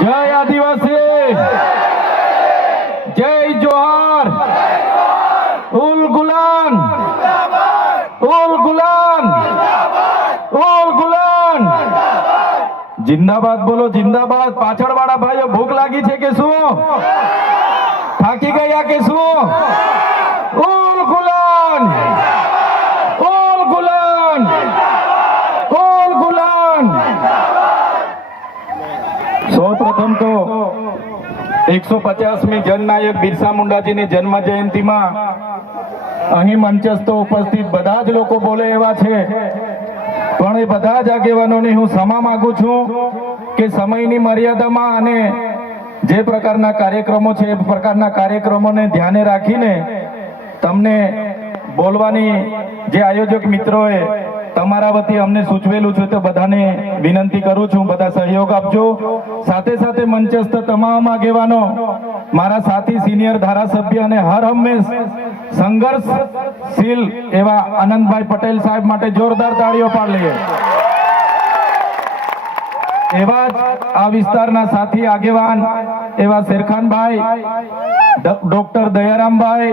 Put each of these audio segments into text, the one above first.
જય આદિવાસી! જય જોહાર! ઉલ ગુલાન! ઉલ ગુલાન! ઉલ ગુલાન! જિંદાબાદ બોલો, જિંદાબાદ. પાછળ વાળા ભાઈઓ, ભૂખ લાગી છે કે શું? થાકી ગયા કે શું ઉલ ગુલાન ઉલ ગુલાન ઉલ ગુલાન સૌ તો એકસો પચાસમી જનનાયક બિરસા મુંડાજીની જન્મ જયંતિમાં અહીં મંચસ્થ ઉપસ્થિત બધા જ લોકો બોલે એવા છે. પણ એ બધા જ આગેવાનોની હું ક્ષમા માંગુ છું કે સમયની મર્યાદામાં અને જે પ્રકારના કાર્યક્રમો છે, એ પ્રકારના કાર્યક્રમોને ધ્યાને રાખીને તમને બોલવાની જે આયોજક મિત્રોએ તમારા વતી અમને સૂચવેલું છે તો બધાને વિનંતી કરું છું, બધા સહયોગ આપજો. સાથે સાથે મંચસ્થ તમામ આગેવાનો, મારા સાથી સિનિયર ધારાસભ્ય અને હર હંમેશ સંઘર્ષશીલ એવા આનંદભાઈ પટેલ સાહેબ માટે જોરદાર તાળીઓ પાડ લઈએ એવા જ આ વિસ્તારના સાથી આગેવાન એવા શેરખાનભાઈ ડોક્ટર દયારામભાઈ,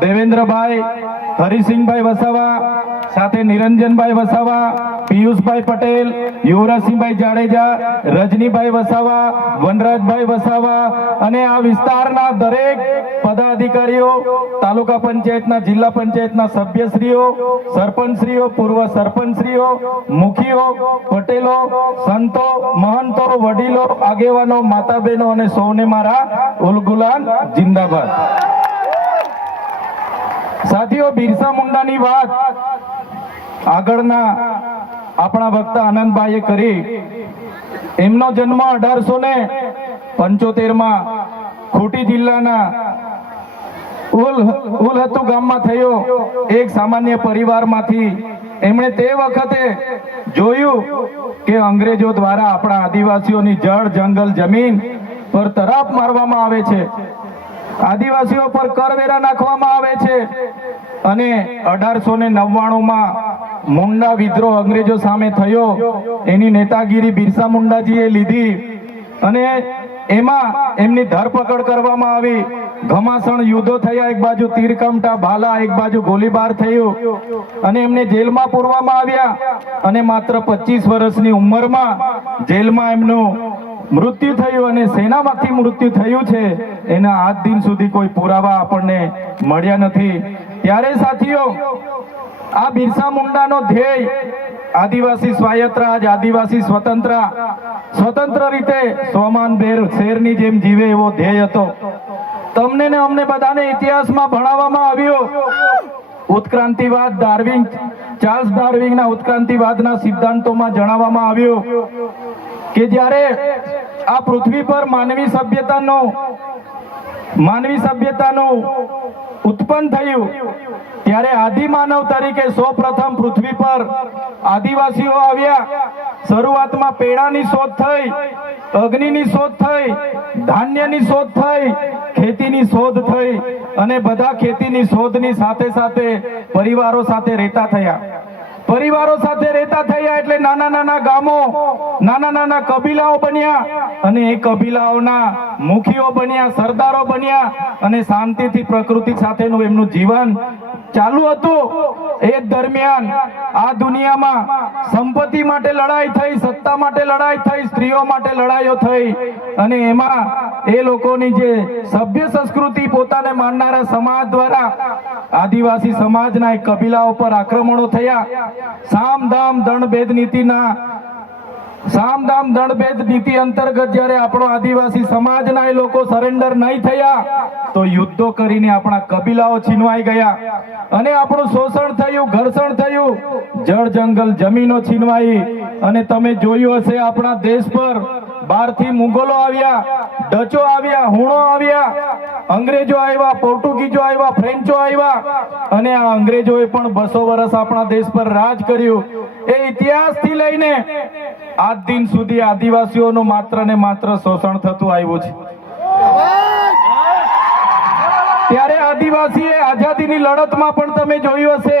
દેવેન્દ્રભાઈ, હરિસિંહભાઈ વસાવા, સાથે નિરંજનભાઈ વસાવા, પિયુષભાઈ પટેલ, યુવરાજસિંહભાઈ જાડેજા, રજનીભાઈ વસાવા, વનરાજભાઈ વસાવા અને આ વિસ્તારના દરેક પદાધિકારીઓ, તાલુકા પંચાયતના, જિલ્લા પંચાયતના સભ્યશ્રીઓ, સરપંચશ્રીઓ, પૂર્વ સરપંચશ્રીઓ, મુખીઓ, પટેલો, સંતો, મહંતો, વડીલો, આગેવાનો માતા બહેનો અને સૌને મારા ઉલગુલાન જિંદાબાદ. સાથીઓ, બિરસા મુંડાની વાત આગળના આપણા વક્તા આનંદભાઈએ કરી. એમનો જન્મ અઢારસો ને પંચોતેરમાં ખૂટી જિલ્લાના ઉલ ઉલહતુ ગામમાં થયો. એક સામાન્ય પરિવારમાંથી એમણે તે વખતે જોયું કે અંગ્રેજો દ્વારા આપણા આદિવાસીઓની જળ, જંગલ, જમીન પર તરાપ મારવામાં આવે છે. આદિવાસીઓ પર કરવેરા નાખવામાં આવે છે. અને અઢારસો ને નવ્વાણુંમાં મુંડા વિદ્રોહ અંગ્રેજો સામે થયો. એની નેતાગીરી બિરસા મુંડાજીએ લીધી. અને એમાં એમની ધરપકડ કરવામાં આવી. ઘમાસણ યુદ્ધો થયા, એક બાજુ તીરકમટા ભાલા, એક બાજુ ગોળીબાર થયું. અને એમને જેલમાં પૂરવામાં આવ્યા. અને માત્ર પચીસ વર્ષની ઉંમરમાં જેલમાં એમનું મૃત્યુ થયું અને સેનામાંથી મૃત્યુ થયું છે. એના આજ દિન સુધી કોઈ પુરાવા આપણને મળ્યા નથી. ત્યારે સાથીઓ, આ બિરસા મુંડાનો ધ્યેય આદિવાસી સ્વાયત્ત રાજ, આદિવાસી સ્વતંત્ર સ્વતંત્ર રીતે સોમાન ભેર શેરની જેમ જીવે એવો ધ્યેય હતો. તમને ને અમને બધાને ઇતિહાસમાં ભણાવવામાં આવ્યો. ઉત્ક્રાંતિવાદ ડાર્વિંગ ચાર્લ્સ ડાર્વિનના ઉત્ક્રાંતિવાદના સિદ્ધાંતોમાં જણાવવામાં આવ્યું કે જ્યારે આ પૃથ્વી પર માનવી સભ્યતાનો, માનવી સભ્યતાનું ઉત્પન્ન થયું. ત્યારે આદિમાનવ તરીકે સૌપ્રથમ પૃથ્વી પર આદિવાસીઓ આવ્યા. શરૂઆતમાં પેડાની શોધ થઈ, અગ્નિની શોધ થઈ, ધાન્યની શોધ થઈ, ખેતીની શોધ થઈ અને બધા ખેતીની શોધની સાથે સાથે પરિવારો સાથે રહેતા થયા. પરિવારો સાથે રહેતા થયા એટલે નાના નાના ગામો, નાના નાના કબીલાઓ બન્યા અને એ કબીલાઓના મુખીઓ બન્યા, સરદારો બન્યા અને શાંતિથી પ્રકૃતિ સાથેનું એમનું જીવન ચાલુ હતું. એ દરમિયાન આ દુનિયામાં સંપત્તિ માટે લડાઈ થઈ, સત્તા માટે લડાઈ થઈ, સ્ત્રીઓ માટે લડાઈઓ થઈ અને એમાં એ લોકોની જે સભ્ય સંસ્કૃતિ પોતાને માનનારા સમાજ દ્વારા આદિવાસી સમાજના એક કબીલાઓ પર આક્રમણો થયા. સામદામ દંડભેદ નીતિના સામધામ દંડભેદ નીતિ અંતર્ગત જ્યારે આપણો આદિવાસી સમાજના એ લોકો સરેન્ડર નહીં થયા, તો યુદ્ધો કરીને આપણા કબીલાઓ છીનવાઈ ગયા. અને આપણું શોષણ થયું, ઘર્ષણ થયું. જળ જંગલ જમીનો છીનવાઈ. અને તમે જોયું હશે આપણા દેશ પર બહારથી મુગલો આવ્યા, ડચો આવ્યા, હુણો આવ્યા, અંગ્રેજો આવ્યા પોર્ટુગીઝો આવ્યા, ફ્રેન્ચો આવ્યા અને આ અંગ્રેજોએ પણ બસો વર્ષ આપણા દેશ પર રાજ કર્યું. એ ઇતિહાસથી લઈને આજ દિન સુધી આદિવાસીઓનું માત્ર ને માત્ર શોષણ થતું આવ્યું છે. ત્યારે આદિવાસીએ આઝાદીની લડતમાં પણ તમે જોયું હશે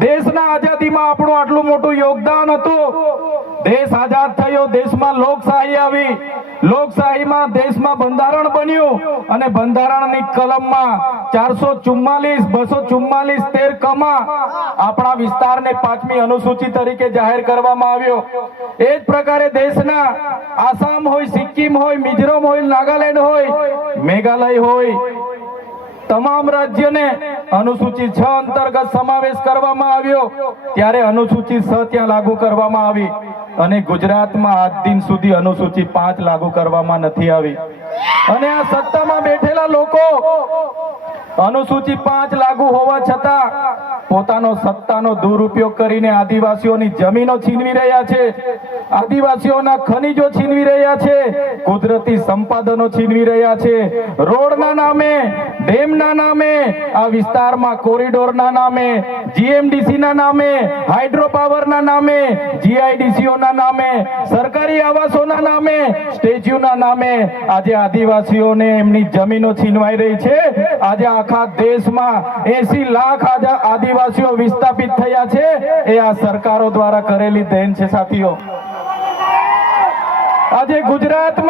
દેશના આઝાદીમાં આપણું આટલું મોટું યોગદાન હતું. દેશ આઝાદ થયો, દેશમાં લોકશાહી આવી. લોકશાહીમાં દેશમાં બંધારણ બન્યું અને બંધારણની કલમમાં ચારસો ચુમ્માલીસ, બસો ચુમ્માલીસ તેર કમા આપણા વિસ્તારને પાંચમી અનુસૂચિ તરીકે જાહેર કરવામાં આવ્યો. એ જ પ્રકારે દેશના આસામ હોય, સિક્કિમ હોય, મિઝોરમ હોય, નાગાલેન્ડ હોય, મેઘાલય હોય તમામ રાજ્યને અનુસૂચિત છ અંતર્ગત સમાવેશ કરવામાં આવ્યો. ત્યારે અનુસૂચિત છ ત્યાં લાગુ કરવામાં આવી અને ગુજરાતમાં આજ દિન સુધી અનુસૂચિત પાંચ લાગુ કરવામાં નથી આવી. અને આ સત્તામાં બેઠેલા લોકો અનુસૂચિત પાંચ લાગુ હોવા છતાં પોતાનો સત્તાનો દુરુપયોગ કરીને આદિવાસીઓની જમીનો છીનવી રહ્યા છે. આદિવાસીઓના ખનીજો છીનવી રહ્યા છે. કુદરતી સંપાદનો છીનવી રહ્યા છે. રોડના નામે ડેમના નામે, આ વિસ્તારમાં કોરિડોરના નામે જીએમડીસી ના નામે, હાઇડ્રો પાવરના નામે જીઆઈડીસીઓ ના નામે, સરકારી આવાસોના નામે, સ્ટેચ્યુના નામે આજે આદિવાસીઓને એમની જમીનો છીનવાઈ રહી છે. આજે આખા દેશમાં એસી લાખ આદિવાસીઓ વિસ્થાપિત થયા છે. એ આ સરકારો દ્વારા કરેલી દેન છે, સાથીઓ. આજે ગુજરાતમાં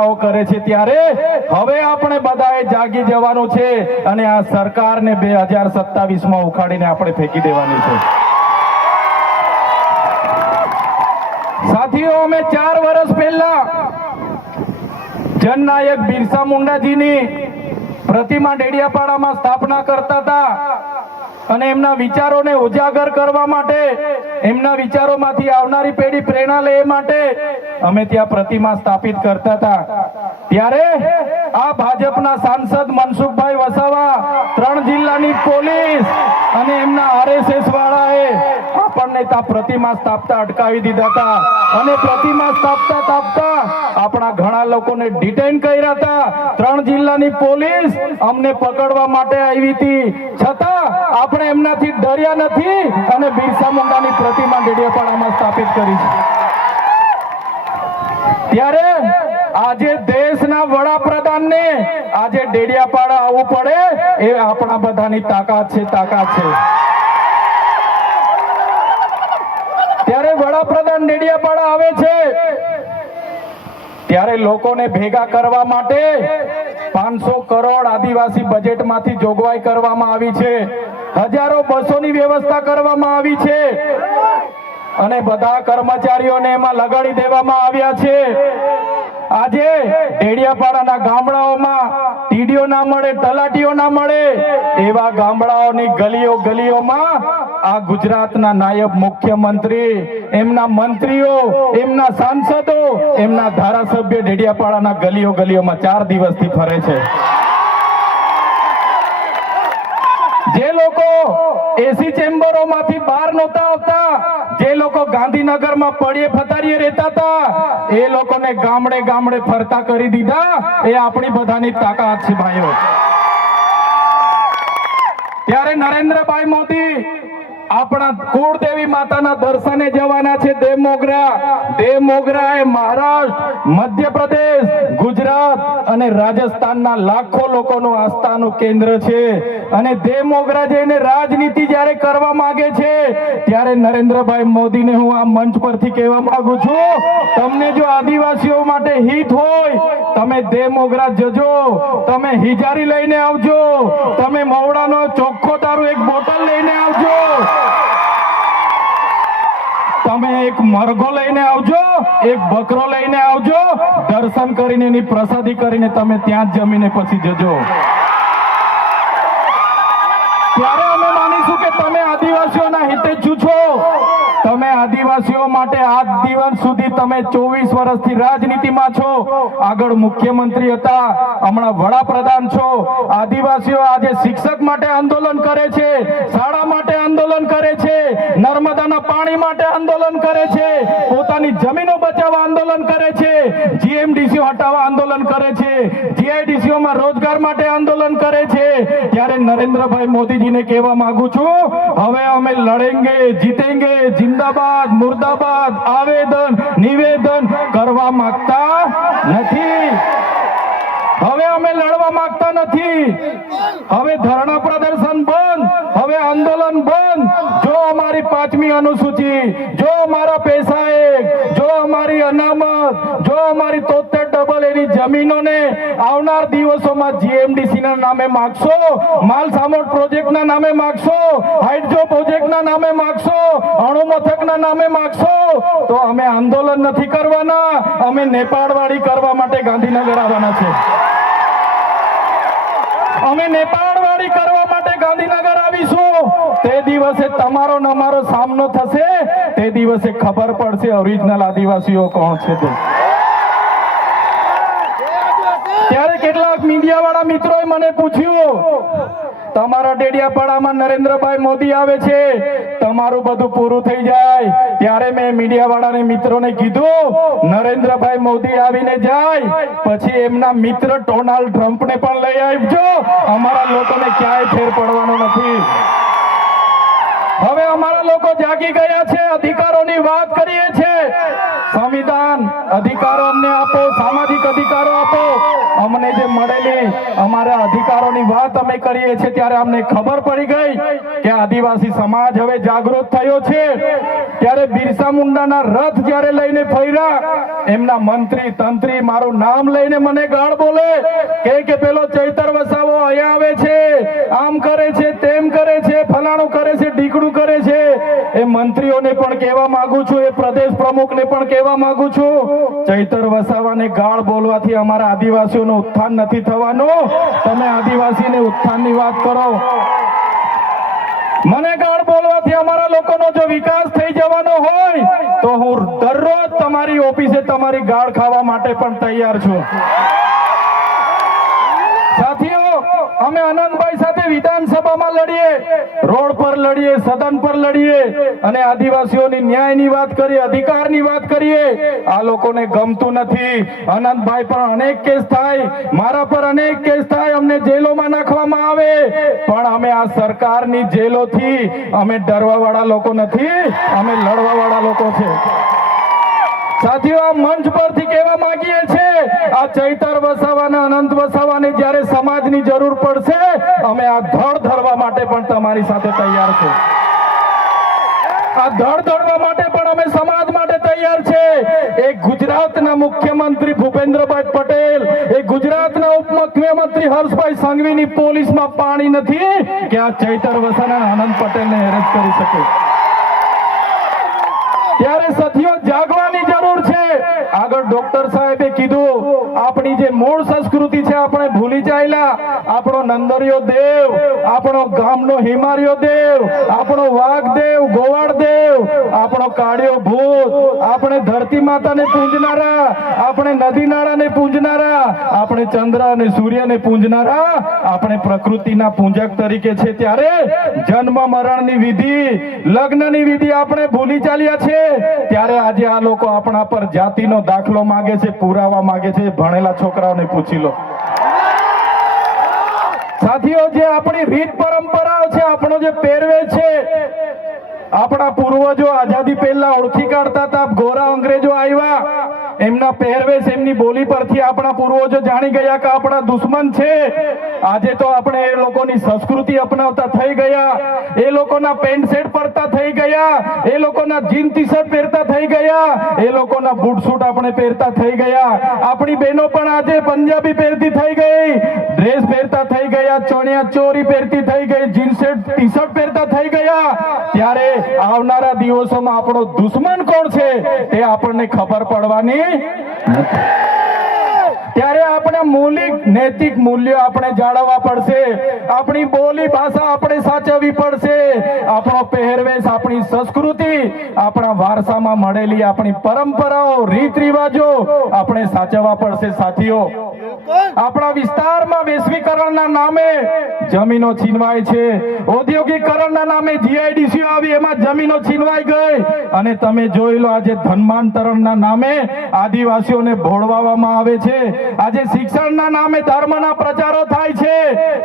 તાઇફાઓ કરે છે ત્યારે હવે આપણે બધાએ જાગી જવાનું છે અને આ સરકારને બે હજાર સત્તાવીસમાં ઉખાડીને આપણે ફેંકી દેવાની છે. સાથીઓ, અમે ચાર વર્ષ પહેલા જનનાયક બિરસા મુંડાજીની પ્રતિમા ડેડિયાપાડામાં સ્થાપના કરતા હતા અને એમના વિચારોને ઉજાગર કરવા માટે એમના વિચારોમાંથી આવનારી પેઢી પ્રેરણા લે માટે અમે ત્યાં પ્રતિમા સ્થાપિત કરતા હતા. ત્યારે આ ભાજપના સાંસદ મનસુખભાઈ વસાવા ત્રણ જિલ્લાની પોલીસ અને એમના આરએસએસ વાળાએ પ્રતિમા સ્થાપતા અટકાવી દીધા હતા. અને પ્રતિમા સ્થાપતા સ્થાપતા આપણા ઘણા લોકોને ડિટેન કર્યા હતા. ત્રણ જિલ્લાની પોલીસ અમને પકડવા માટે આવી હતી. છતાં આપણે એમનાથી ડર્યા નથી અને બિરસા મુંડાની પ્રતિમા ડેડિયાપાડામાં સ્થાપિત કરી છે. ત્યારે આજે દેશના વડાપ્રધાનને આજે ડેડિયાપાડા આવવું પડે એ આપણા બધાની તાકાત છે તાકાત છે ત્યારે વડાપ્રધાન ડેડિયાપાડા આવે છે. ત્યારે લોકોને ભેગા કરવા માટે પાંચસો કરોડ આદિવાસી બજેટમાંથી જોગવાઈ કરવામાં આવી છે. હજારો બસોની વ્યવસ્થા કરવામાં આવી છે. અને બધા કર્મચારીઓને એમાં લગાડી દેવામાં આવ્યા છે. આજે ડેડિયાપાડાના ગામડાઓમાં ટીડીઓ ના મળે, તલાટીઓ ના મળે, એવા ગામડાઓની ગલીઓ ગલીઓમાં આ ગુજરાતના નાયબ મુખ્યમંત્રી, એમના મંત્રીઓ, એમના સાંસદો, એમના ધારાસભ્ય ડેડિયાપાડાના ગલીઓ ગલીઓમાં ચાર દિવસથી ફરે છે. જે લોકો એસી ચેમ્બરોમાંથી બહાર નહોતા આવતા લોકો ગાંધીનગરમાં પડીએ ફતારીએ રહેતા હતા. એ લોકોને ગામડે ગામડે ફરતા કરી દીધા. એ આપણી બધાની તાકાત છે ભાઈઓ. ત્યારે નરેન્દ્રભાઈ મોદી આપણા કુળદેવી માતાના દર્શને જવાના છે દેવ મોગરા દેવ મોગરા એ મહારાષ્ટ્ર, મધ્યપ્રદેશ, ગુજરાત અને રાજસ્થાનના લાખો લોકોનું આસ્થાનું કેન્દ્ર છે. અને દેવ મોગરા જઈને રાજનીતિ જ્યારે કરવા માંગે છે, ત્યારે નરેન્દ્રભાઈ મોદીને હું આ મંચ પરથી કહેવા માંગુ છું, તમને જો આદિવાસીઓ માટે હિત હોય, તમે દેવ મોગરા જજો, તમે હિજારી લઈને આવજો, તમે મવડાનો ચોખ્ખો દારૂ એક બોટલ લઈને આવજો તમે એક મરઘો લઈને આવજો, એક બકરો લઈને આવજો, દર્શન કરીને એની પ્રસાદી કરીને તમે ત્યાં જ જમીને પછી જજો. ત્યારે અમે માનીશું કે તમે આદિવાસીઓના હિતે જ છો. તમે આદિવાસીઓ માટે આજ દિવસ સુધી તમે ચોવીસ વર્ષથી રાજનીતિમાં છો. આગળ મુખ્યમંત્રી હતા, હમણાં વડાપ્રધાન છો. આદિવાસીઓ આજે શિક્ષક માટે આંદોલન કરે છે, શાળા માટે આંદોલન પાણી માટે આંદોલન કરે છે. પોતાની જમીનો બચાવવા આંદોલન કરે છે. જીએમડીસી હટાવવા આંદોલન કરે છે. જીઆઈડીસીઓ માં રોજગાર માટે આંદોલન કરે છે. ત્યારે નરેન્દ્રભાઈ મોદીજીને કહેવા માંગુ છું, હવે અમે લડેંગે, જીતેંગે, જિંદાબાદ, મુર્દાબાદ, આવેદન, નિવેદન કરવા માંગતા નથી. હવે અમે લડવા માંગતા નથી. હવે ધરણા પ્રદર્શન બંધ. હવે આંદોલન બંધ. જો અમારી પાંચમી અનુસૂચિ, જો અમારા પૈસા એક જો અમારી અનામત, જો અમારી તોતેર ડબલ એની જમીનોને આવનાર દિવસોમાં જીએમડીસીના નામે માગશો માલ સામોટ પ્રોજેક્ટના નામે માગશો, હાઇડ્રો પ્રોજેક્ટના નામે માગશો, અણુ નામે માગશો, તો અમે આંદોલન નથી કરવાના, અમે નેપાળવાળી કરવા માટે ગાંધીનગર આવવાના છે. અમે નેપાળવાળી કરવા ગાંધીનગર આવીશું. તે દિવસે તમારો નમારો સામનો થશે. તે દિવસે ખબર પડશે ઓરિજિનલ આદિવાસીઓ કોણ છે તે. ત્યારે કેટલાક મીડિયા વાળા મિત્રોએ મને પૂછ્યું તમારા ડેડિયાપાડામાં નરેન્દ્રભાઈ મોદી આવે છે, તમારું બધું પૂરું થઈ જાય. ત્યારે મેં મીડિયા વાળાને મિત્રોને કીધું, નરેન્દ્રભાઈ મોદી આવીને જાય, પછી એમના મિત્ર ડોનાલ્ડ ટ્રમ્પને પણ લઈ આવજો. અમારા લોકોને ક્યાંય ફેર પડવાનો નથી. હવે અમારા લોકો જાગી ગયા છે, અધિકારોની વાત કરીએ છે. કરીએ છીએ ત્યારે અમને ખબર પડી ગઈ કે આદિવાસી સમાજ હવે જાગૃત થયો છે. ત્યારે બિરસા મુંડાના રથ જ્યારે લઈને ફર્યા, એમના મંત્રી, તંત્રી, મારું નામ લઈને મને ગાળ બોલે કે પેલો ચૈતર વસાવો અહીંયા આવે છે, આમ કરે છે, તેમ કરે છે, ફલાણું કરે છે, ઢીકડું કરે છે. એ મંત્રીઓને પણ કહેવા માંગુ છું, એ પ્રદેશ પ્રમુખને પણ કહેવા માંગુ છું, ચૈતર વસાવાને ગાળ બોલવાથી અમારા આદિવાસીઓનો ઉત્થાન નથી થવાનું. તમે આદિવાસીને ઉત્થાનની વાત કરો. મને ગાળ બોલવાથી અમારા લોકોનો જો વિકાસ થઈ જવાનો હોય, તો હું દરરોજ તમારી ઓફિસે તમારી ગાળ ખાવા માટે પણ તૈયાર છું. સાથીઓ અમે આનંદભાઈ સાથે વિધાનસભામાં લડીએ, રોડ પર લડીએ, સદન પર લડીએ અને આદિવાસીઓની ન્યાયની વાત કરીએ, અધિકારની વાત કરીએ. આ લોકોને ગમતું નથી. આનંદભાઈ પર અનેક કેસ થાય, મારા પર અનેક કેસ થાય, અમને જેલોમાં નાખવામાં આવે. પણ અમે આ સરકારની જેલોથી અમે ડરવાવાળા લોકો નથી, અમે લડવાવાળા લોકો છે. સાથીઓ મંચ પરથી કહેવા માંગીએ છીએ, આ ચૈતર વસાવાના, અનંત વસાવાને જ્યારે સમાજની જરૂર પડશે, અમે આ ધડ ધરવા માટે પણ તમારી સાથે તૈયાર છે આ ધડ ધરવા માટે પણ અમે સમાજ માટે તૈયાર છે. એ ગુજરાતના મુખ્યમંત્રી ભૂપેન્દ્રભાઈ પટેલ, એ ગુજરાતના ઉપમુખ્યમંત્રી હર્ષભાઈ સંઘવીની પોલીસમાં પાણી નથી કે આ ચૈતર વસાના આનંદ પટેલને હેરેસ કરી શકે. ત્યારે સથીઓ, જાગવાની જરૂર છે. આગળ ડોક્ટર સાહેબે કીધું, આપણી જે મૂળ સંસ્કૃતિ છે, આપણે ભૂલી જાયલા. આપણો નંદરિયો દેવ, આપણો ગામનો હિમારિયો દેવ, આપણો વાઘ દેવ ગોવાળ દેવ આપણો કાળિયો ભૂત. આપણે ધરતી માતાને પૂજનારા, આપણે નદી નાળાને પૂજનારા, આપણે ચંદ્ર અને સૂર્યને પૂજનારા. આપણે પ્રકૃતિના પૂજક તરીકે છે. ત્યારે જન્મ મરણની વિધિ, લગ્નની વિધિ આપણે ભૂલી ચાલ્યા છે. ત્યારે આજે આ લોકો આપણા પર જાતિનો દાખલો માગે છે, પુરાવા માગે છે, ભણેલા છોકરાઓને પૂછી લો. સાથીઓ, જે આપણી રીત પરંપરાઓ છે, આપણો જે પહેરવેશ છે, આપણા પૂર્વજો આઝાદી પહેલા ઓળખી કાઢતા હતા, ગોરા અંગ્રેજો આવ્યા એમના પહેરવેશ, એમની બોલી પરથી આપણા પૂર્વજો જાણી ગયા કે આપણા દુશ્મન છે. આજે તો આપણે એ લોકોની સંસ્કૃતિ અપનાવતા થઈ ગયા. એ લોકોના પેન્ટ શર્ટ પહેરતા થઈ ગયા. એ લોકોના જીન ટી શર્ટ પહેરતા થઈ ગયા. એ લોકોના બૂટ સૂટ આપણે પહેરતા થઈ ગયા. આપણી બહેનો પણ આજે પંજાબી પહેરતી થઈ ગઈ. ડ્રેસ પહેરતા થઈ ગયા, ચણિયા ચોરી પહેરતી થઈ ગઈ, જીન્સ શર્ટ ટી શર્ટ પહેરતા થઈ ગયા. ત્યારે આવનારા દિવસોમાં આપણો દુશ્મન કોણ છે તે આપણને ખબર પડવાની হ্যাঁ ત્યારે આપણે મૌલિક, નૈતિક મૂલ્યો આપણે જાળવવા પડશે. આપણી બોલી ભાષા આપણે સાચવવી પડશે. આપણો પહેરવેશ, આપણી સંસ્કૃતિ, આપણા વારસામાં મળેલી આપણી પરંપરાઓ રીત રિવાજો આપણે સાચવવા પડશે, સાથીઓ. આપણા વિસ્તારમાં વૈશ્વિકરણના નામે જમીનો છીનવાય છે. ઔદ્યોગિકરણના નામે જીઆઈડીસી આવી, એમાં જમીનો છીનવાઈ ગઈ. અને તમે જોઈ લો આજે ધર્માંતરણના નામે આદિવાસીઓને ભોળવામાં આવે છે. આજે શિક્ષણના નામે ધર્મના પ્રચારો થાય છે.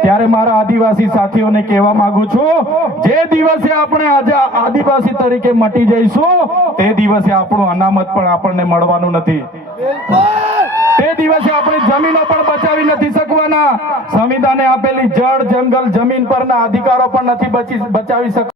ત્યારે મારા આદિવાસી સાથીઓને કહેવા માંગુ છું, જે દિવસે આપણે આજે આદિવાસી તરીકે મટી જઈશું, તે દિવસે આપણું અનામત પણ આપણને મળવાનું નથી. તે દિવસે આપણે જમીનો પણ બચાવી નથી શકવાના. સંવિધાને આપેલી જળ, જંગલ, જમીન પરના અધિકારો પણ નથી બચી, બચાવી શક